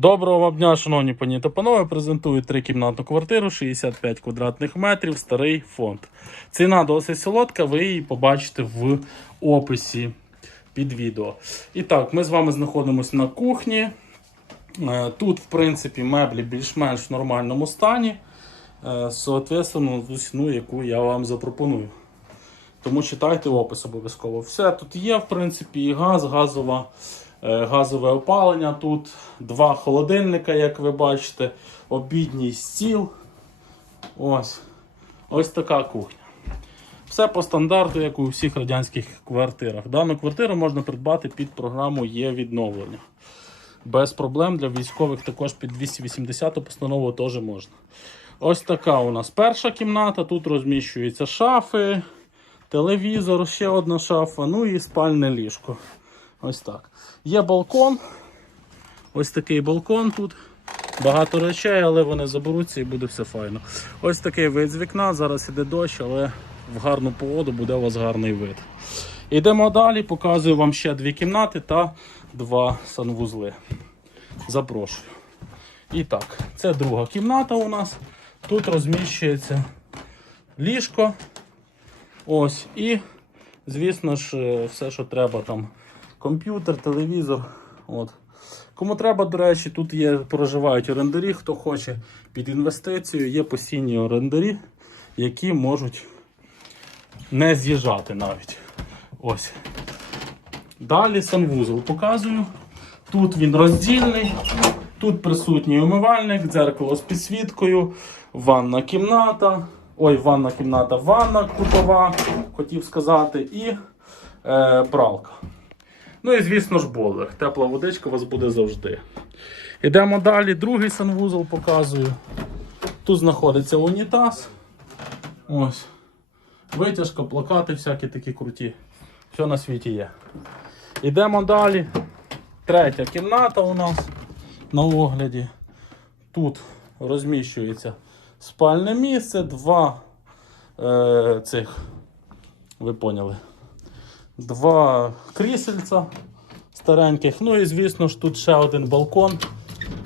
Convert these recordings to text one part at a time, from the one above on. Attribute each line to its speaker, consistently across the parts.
Speaker 1: Доброго вам дня, шановні пані та панове. Презентую трикімнатну квартиру 65 квадратних метрів, старий фонд. Ціна досить солодка, ви її побачите в описі під відео. І так, ми з вами знаходимося на кухні. Е, Тут, в принципі, меблі більш-менш в нормальному стані. Е, Соответственно, ту ціну, яку я вам запропоную. Тому читайте опис обов'язково. Все тут є, в принципі, і газ, газова, газове опалення. Тут два холодильника, як ви бачите, обідній стіл. Ось. Ось така кухня. Все по стандарту, як у всіх радянських квартирах. Дану квартиру можна придбати під програму є відновлення. Без проблем для військових також під 280 постанову теж можна. Ось така у нас перша кімната. Тут розміщуються шафи, телевізор, ще одна шафа, ну і спальне ліжко. Ось так. Є балкон. Ось такий балкон тут. Багато речей, але вони заберуться і буде все файно. Ось такий вид з вікна. Зараз іде дощ, але в гарну погоду буде у вас гарний вид. Йдемо далі, показую вам ще дві кімнати та два санвузли. Запрошую. І так, це друга кімната у нас. Тут розміщується ліжко. Ось. І, звісно ж, е, все, що треба там. Комп'ютер, телевізор. От. Кому треба, до речі, тут є, проживають орендарі, хто хоче під інвестицію, є постійні орендарі, які можуть не з'їжджати навіть. Ось. Далі санвузол показую. Тут він роздільний, тут присутній умивальник, дзеркало з підсвіткою, ванна кімната. Ой, ванна кімната, ванна кутова, хотів сказати, і е, пралка. Ну і звісно ж бойлер. Тепла водичка у вас буде завжди. Йдемо далі. Другий санвузол показую. Тут знаходиться унітаз. Ось. Витяжка, плакати всякі такі круті. Все на світі є. Йдемо далі. Третя кімната у нас на огляді. Тут розміщується спальне місце, два е, цих, ви поняли, два крісельця стареньких. Ну і звісно ж тут ще один балкон.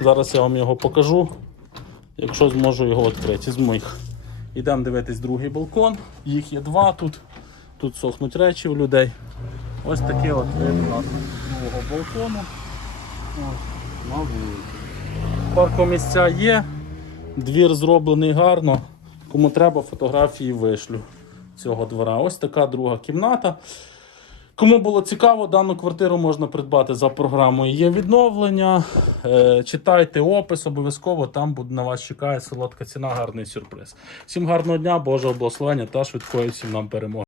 Speaker 1: Зараз я вам його покажу, якщо зможу його відкрити з моїх. Йдемо дивитись другий балкон. Їх є два тут. Тут сохнуть речі у людей. Ось такий от вид у нас нового балкону. Є. Двір зроблений гарно. Кому треба, фотографії вишлю цього двора. Ось така друга кімната. Кому було цікаво, дану квартиру можна придбати за програмою Є відновлення. Е, читайте опис, обов'язково там на вас чекає солодка ціна, гарний сюрприз. Всім гарного дня, Божого благословення та швидкої всім нам перемоги.